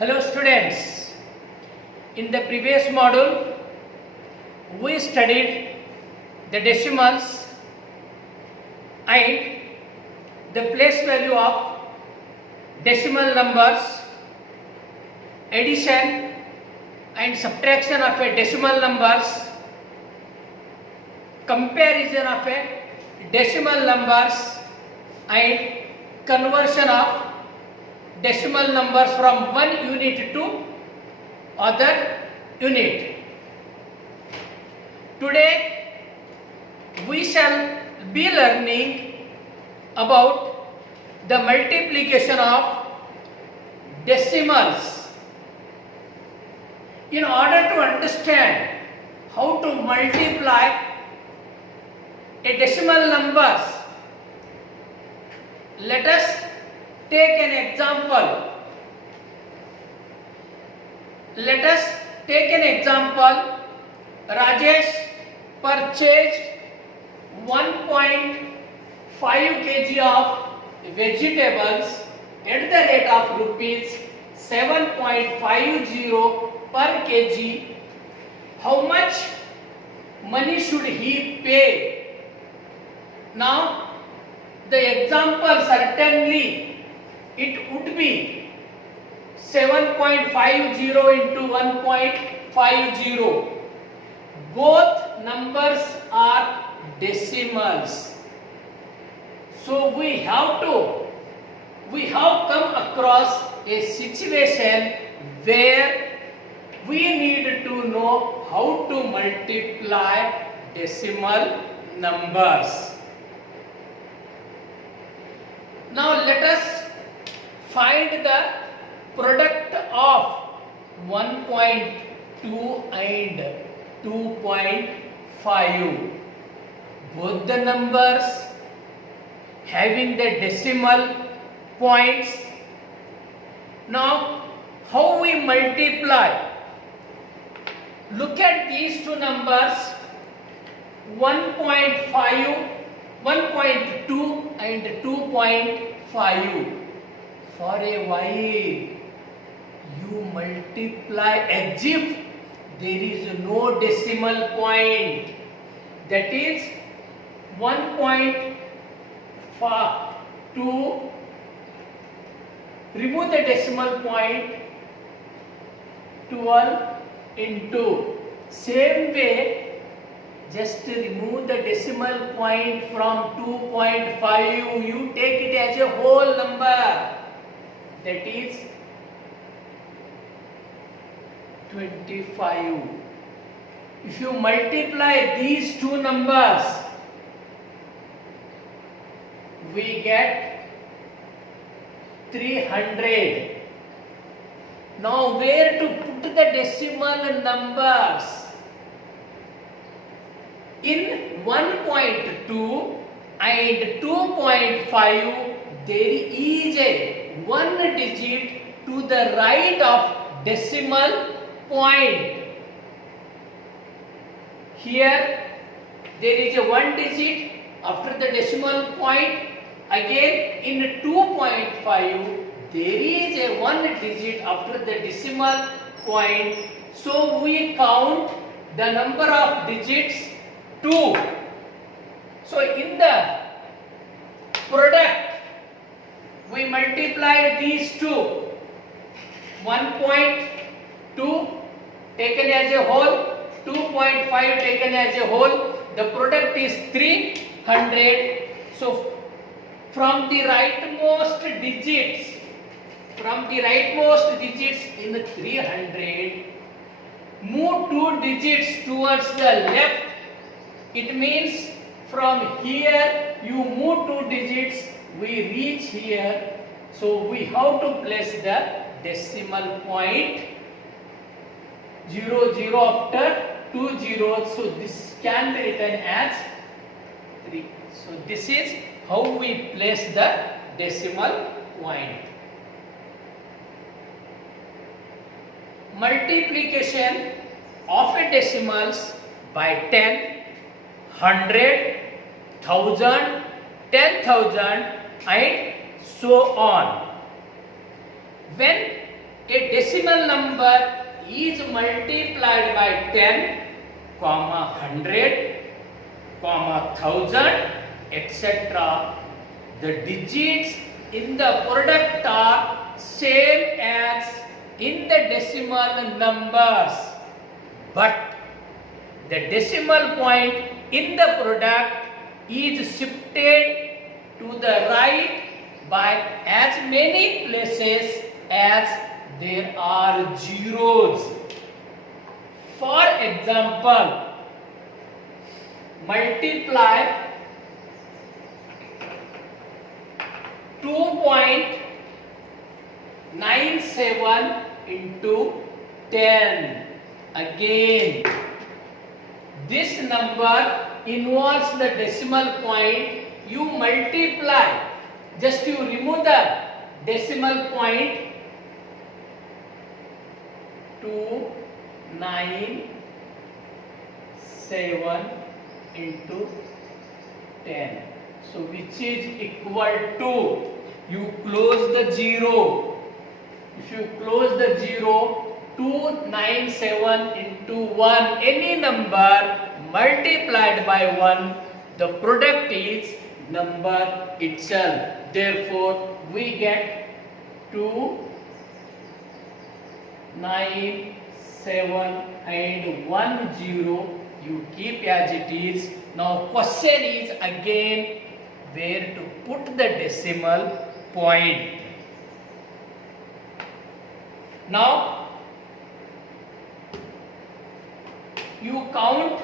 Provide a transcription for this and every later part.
Hello students, in the previous module we studied the decimals and the place value of decimal numbers, addition and subtraction of a decimal numbers, comparison of a decimal numbers and conversion of decimal numbers from one unit to other unit. Today we shall be learning about the multiplication of decimals. In order to understand how to multiply a decimal numbers, let us take an example. Let us take an example. Rajesh purchased 1.5 kg of vegetables at the rate of rupees 7.50 per kg. How much money should he pay? Now, the example certainly it would be 7.50 into 1.50. Both numbers are decimals. So we have come across a situation where we need to know how to multiply decimal numbers. Now let us find the product of 1.2 and 2.5. Both the numbers having the decimal points. Now, how we multiply? Look at these two numbers, 1.5, 1.2 and 2.5. For a while, you multiply as if there is no decimal point. That is 1.2. Remove the decimal point. 12 into. Same way, just remove the decimal point from 2.5. You take it as a whole number. That is 25. If you multiply these two numbers, we get 300. Now where to put the decimal numbers? In 1.2 and 2.5 there is a one digit to the right of decimal point. Here there is a one digit after the decimal point. Again in 2.5 there is a one digit after the decimal point. So we count the number of digits 2. So in the product we multiply these two. 1.2 taken as a whole, 2.5 taken as a whole. The product is 300. So from the rightmost digits in 300, move 2 digits towards the left. It means from here you move 2 digits, we reach here. So we have to place the decimal point 0 0 after 2 zeros. So this can be written as 3. So this is how we place the decimal point. Multiplication of a decimals by 10, 100, 1000, 10,000 and so on. When a decimal number is multiplied by 10, comma 100, comma 1000, etc., the digits in the product are same as in the decimal numbers, but the decimal point in the product is shifted to the right by as many places as there are zeros. For example, multiply 2.97 into 10. Again, this number involves the decimal point. You multiply, just you remove the decimal point, 297 into 10. So which is equal to, you close the zero. If you close the zero, 297 into 1, any number multiplied by 1, the product is number itself. Therefore, we get 297 and 1 0. You keep as it is. Now question is again where to put the decimal point. Now you count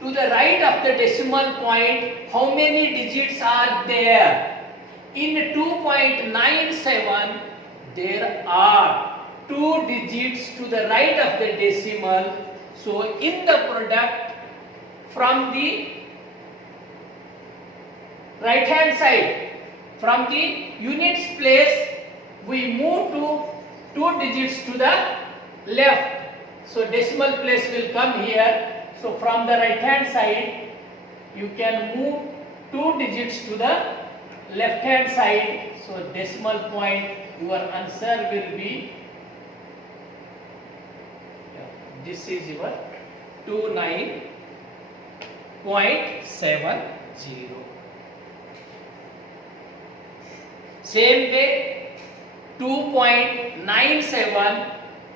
to the right of the decimal point how many digits are there. In 2.97 there are 2 digits to the right of the decimal. So in the product, from the right hand side, from the units place, we move to 2 digits to the left. So decimal place will come here. So from the right hand side, you can move 2 digits to the left hand side. So decimal point, your answer will be, this is your 29.70. Same way, 2.97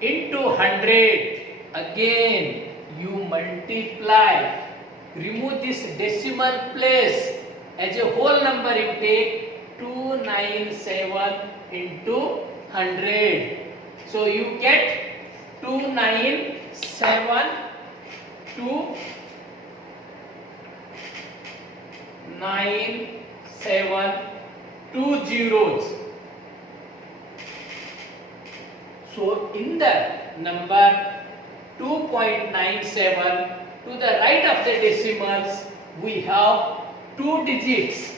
into 100. Again, you multiply. Remove this decimal place. As a whole number, you take 297 into 100. So you get 297 2 zeros. So in the number 2.97, to the right of the decimals we have 2 digits.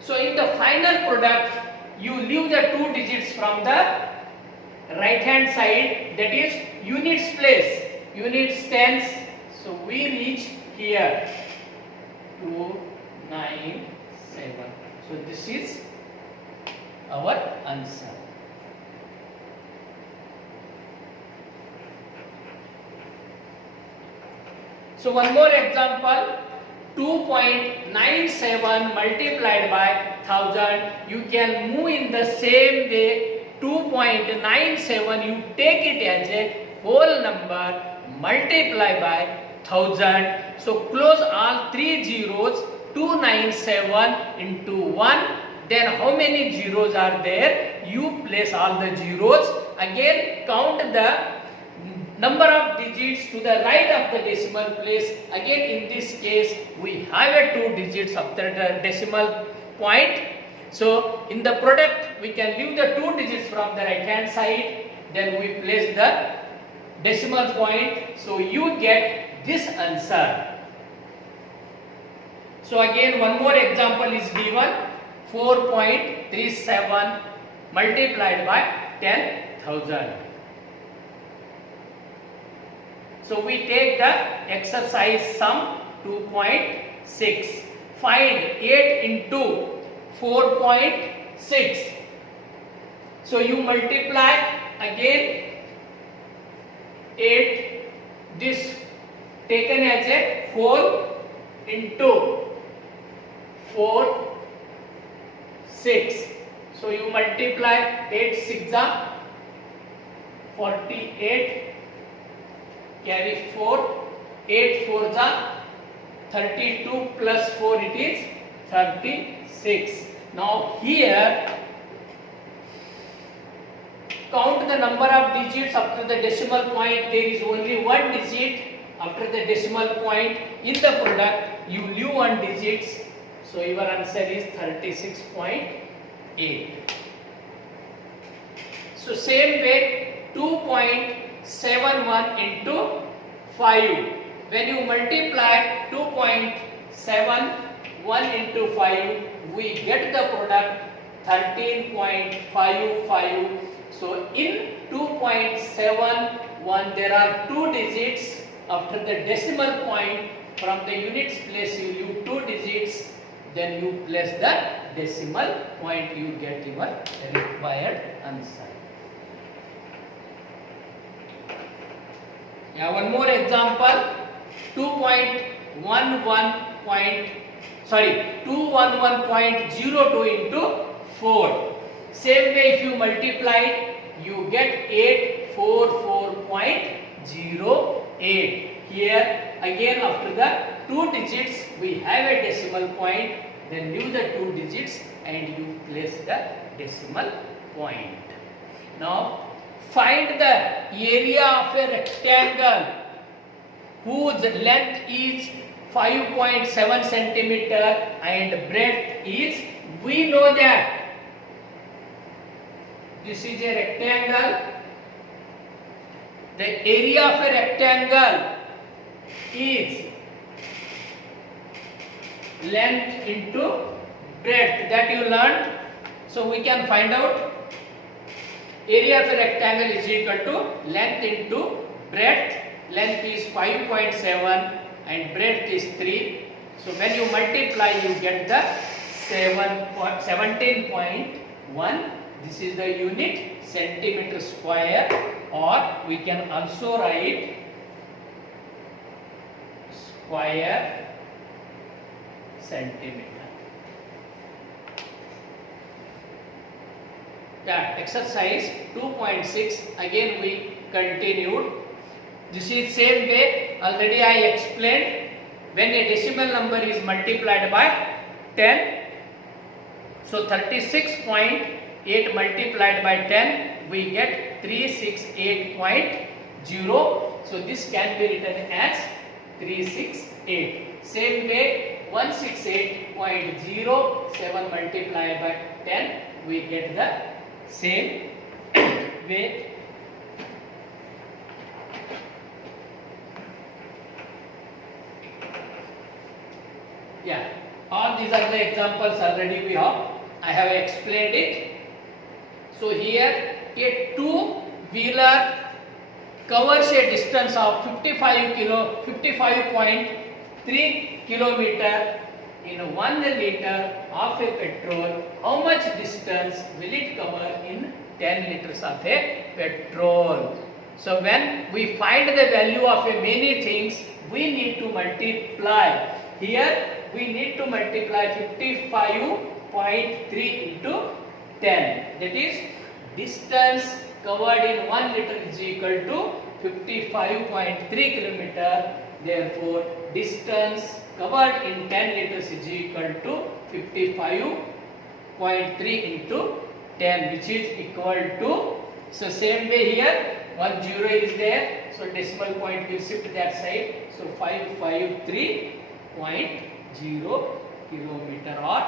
So in the final product you leave the 2 digits from the right hand side, that is units place, units tens. So we reach here 297. So this is our answer. So one more example, 2.97 multiplied by 1000. You can move in the same way. 2.97 you take it as a whole number, multiply by 1000. So close all 3 zeros. 297 into 1. Then how many zeros are there? You place all the zeros. Again count the number of digits to the right of the decimal place. Again in this case we have a 2 digits after the decimal point. So in the product we can leave the 2 digits from the right hand side. Then we place the decimal point. So you get this answer. So again one more example is given, 4.37 multiplied by 10,000. So we take the exercise sum 2.6. Find 8 into 4.6. So you multiply again 8, this taken as a whole into 4, 6. So you multiply 8 6 are 48, carry 4, 8 4 are 32 plus 4 it is 36. Now here count the number of digits after the decimal point. There is only one digit after the decimal point in the product. You leave one digit. So your answer is 36.8. So same way 2.71 into 5. When you multiply 2.71 into 5, we get the product 13.55. So in 2.71 there are two digits after the decimal point. From the units place you leave two digits, then you place the decimal point, you get your required answer. Yeah, one more example. 211.02 into 4. Same way if you multiply, you get 844.08. Here again after the two digits we have a decimal point, then leave the two digits and you place the decimal point. Now find the area of a rectangle whose length is 5.7 centimeter and breadth is, we know that this is a rectangle. The area of a rectangle is length into breadth, that you learned. So we can find out area of a rectangle is equal to length into breadth. Length is 5.7 and breadth is 3. So when you multiply you get the 17.1. This is the unit centimeter square, or we can also write square centimeter. That exercise 2.6 again we continued. This is same way, already I explained. When a decimal number is multiplied by 10, so 36.8 multiplied by 10, we get 368.0. So this can be written as 368. Same way 168.07 multiplied by 10, we get the same way. Yeah, all these are the examples already we have. I have explained it. So here a two-wheeler covers a distance of 55.3 kilometer in 1 liter of a petrol. How much distance will it cover in 10 liters of a petrol? So when we find the value of a many things, we need to multiply. Here we need to multiply 55.3 into 10. That is, distance covered in 1 liter is equal to 55.3 kilometer. Therefore, distance covered in 10 liters is equal to 55.3 into 10, which is equal to, so same way here 1 0 is there, so decimal point will shift that side. So 553.0 kilometer, or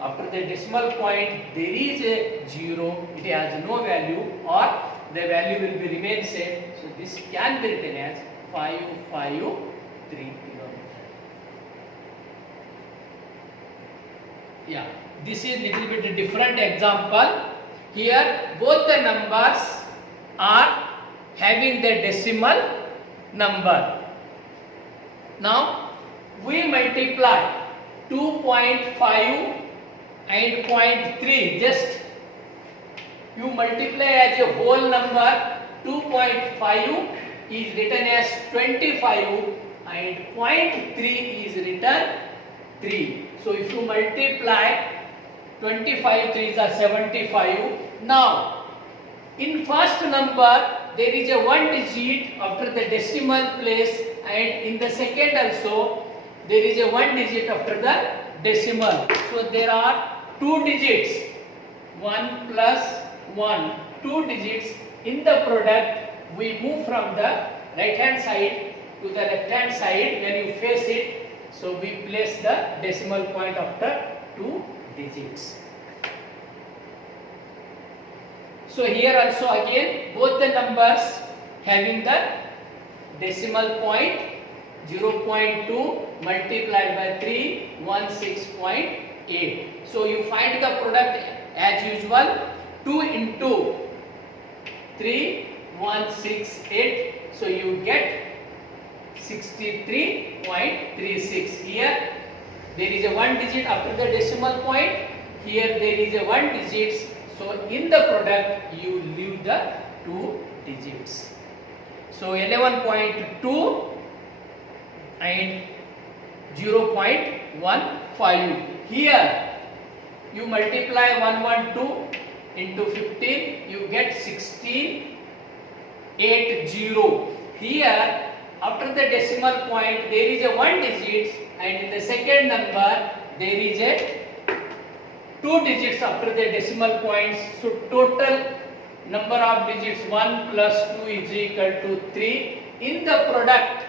after the decimal point there is a 0, it has no value, or the value will be remain same. So this can be written as 553 kilometer. Yeah, this is little bit a different example. Here both the numbers are having the decimal number. Now we multiply 2.5 and 0.3, just you multiply as a whole number. 2.5 is written as 25 and 0.3 is written 3. So if you multiply 25 3s are 75. Now in first number there is a one digit after the decimal place, and in the second also there is a one digit after the decimal. So there are two digits, 1 plus 1, two digits. In the product we move from the right hand side to the left hand side when you face it. So we place the decimal point after two digits. So here also again both the numbers having the decimal point 0.2 multiplied by 3, 16.8. So you find the product as usual, 2 into 3, 168. So you get 63.36. Here there is a one digit after the decimal point. Here there is a one digit. So in the product you leave the two digits. So 11.2 and 0.15. Here you multiply 112 into 15, you get 1680. Here after the decimal point there is a one digit, and in the second number there is a two digits after the decimal points. So total number of digits 1 plus 2 is equal to 3. In the product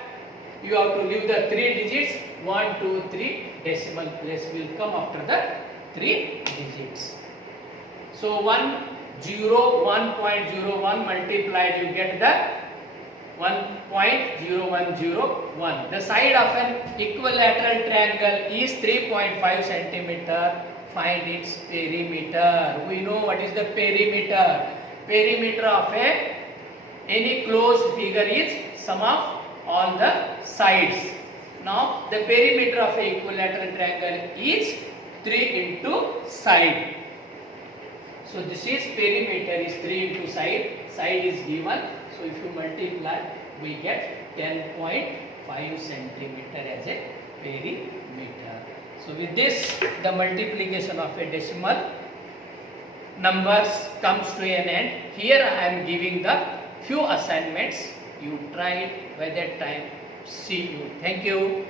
you have to leave the three digits. 1, 2, 3 decimal place will come after the three digits. So 101.01 multiplied, you get the 1.0101. The side of an equilateral triangle is 3.5 centimeter. Find its perimeter. We know what is the perimeter. Perimeter of any closed figure is sum of all the sides. Now the perimeter of an equilateral triangle is 3 into side. So this is perimeter is 3 into side. Side is given. So if you multiply, we get 10.5 centimeter as a perimeter. So with this, the multiplication of a decimal numbers comes to an end. Here I am giving the few assignments. You try it. By that time, see you. Thank you.